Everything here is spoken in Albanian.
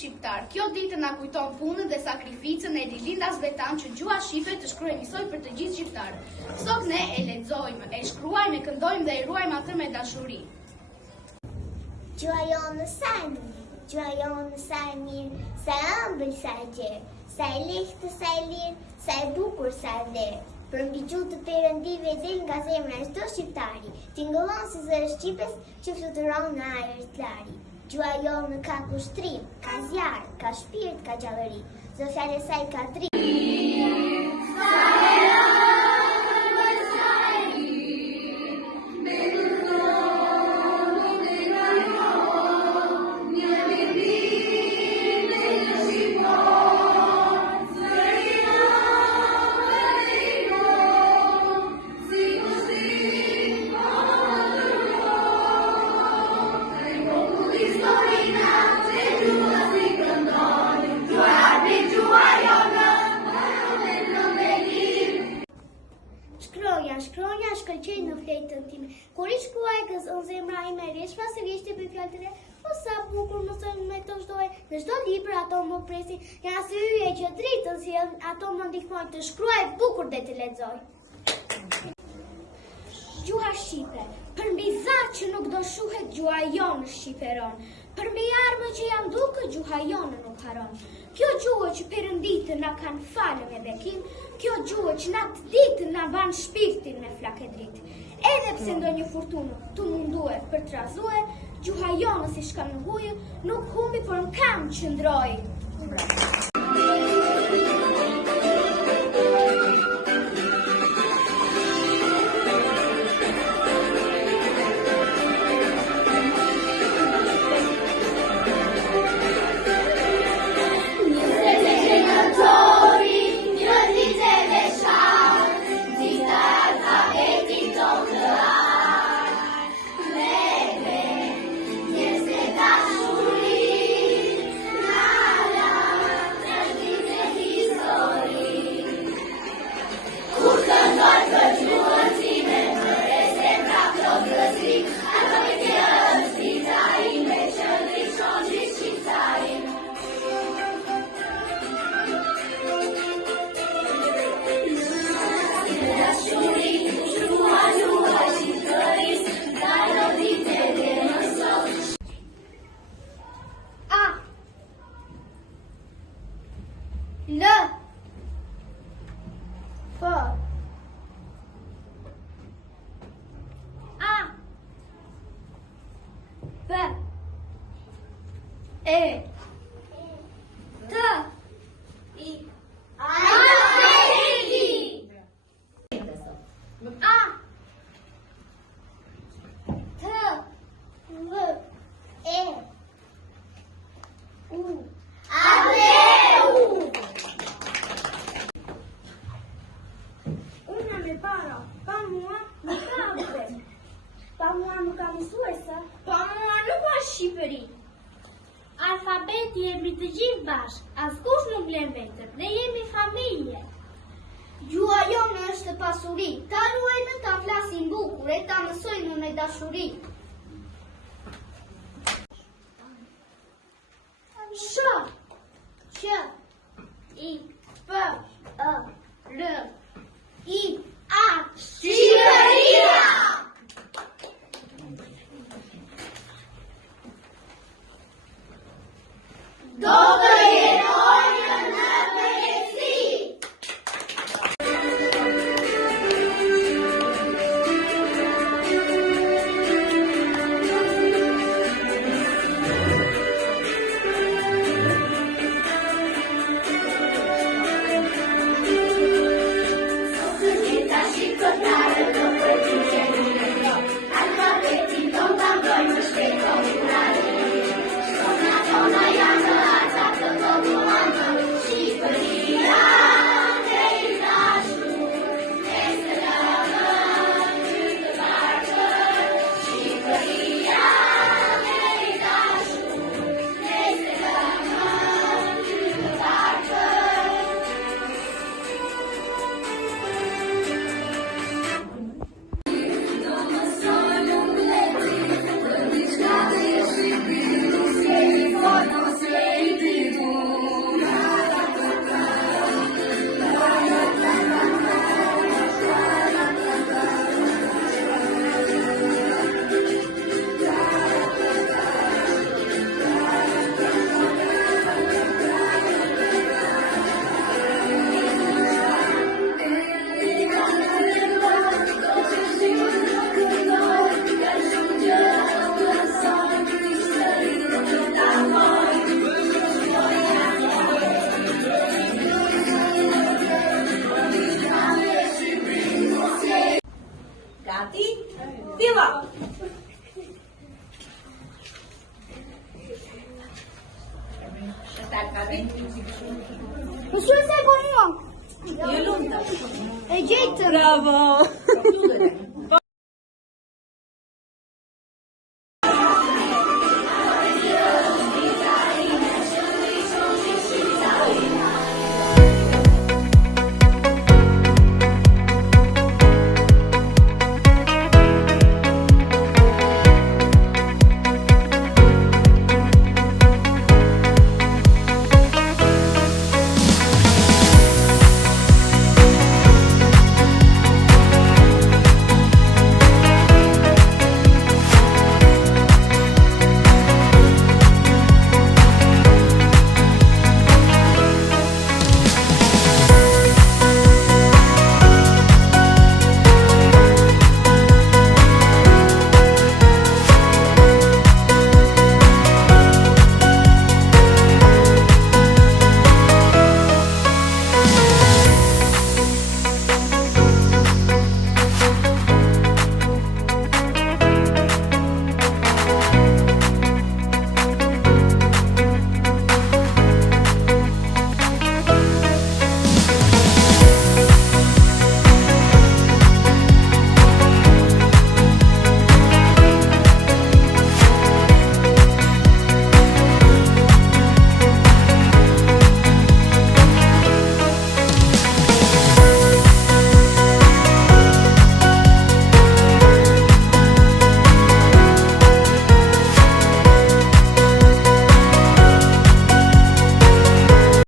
shqiptar. Kjo ditë na kujton punën dhe sakrificën e rilindasve tanë që gjua shqipe të shkruaj njësoj për të gjithë shqiptarët. Sot ne e lexojmë, e shkruajmë, e këndojmë dhe e ruajmë atë me dashuri. Gjua jonë sa e mirë, gjua jonë sa e mirë, sa e ëmbël, sa e gjerë, sa e lehtë, sa e lirë, sa e bukur, sa e vlerë. Për mbi gjuhë të Perëndive del nga zemra e çdo shqiptari, tingëllon si zëri shqipes që fluturon në ajër të lari. Gjua jonë ka kushtrim, ka zjarr, ka shpirt, ka gjallëri. Çdo fjalë e saj ka dritë. Shkronja shkëlqej në fletën time. Kur I shkruaj gëzon zemra ime rresh pasërisht për fjalë të re. O sa bukur më thënë me to çdoje. Në çdo libër ato më presin. Janë si yje që dritën si ato më ndihmojnë të shkruaj bukur dhe të lexoj. Gjuha shqipe, përmbi thatë që nuk do shuhet gjua jonë shqiperon. Përmbi armë që janë duke gjua jonë nuk haron. Kjo gjuhë që Perënditë na kanë falë me bekim, kjo gjuhë që natë ditë na ban shpirtin me flakë dritë. Edhe pse ndonjë furtunë tu mundue për të razue, gjuha jonë si shka në hujë, nuk humbi por në kam qëndroj. L F A B E T I Pa mua nuk ka mësuese. Pa mua nuk ka Shqipëri. Alfabeti jemi të gjithë bashkë, askush nuk vlen vetëm, ne jemi familje. Gjua jonë është pasuri, ta ruajmë, ta flasim bukur, e ta mësojmë me dashuri. Sh, Q, I, P, E, R, I, A, Shqipëria! Do të jetojnë në përgjithësi. Gati? Filla! Profesoressa e mua. Je lumtur. E gjetëm. Bravo! Këtu do të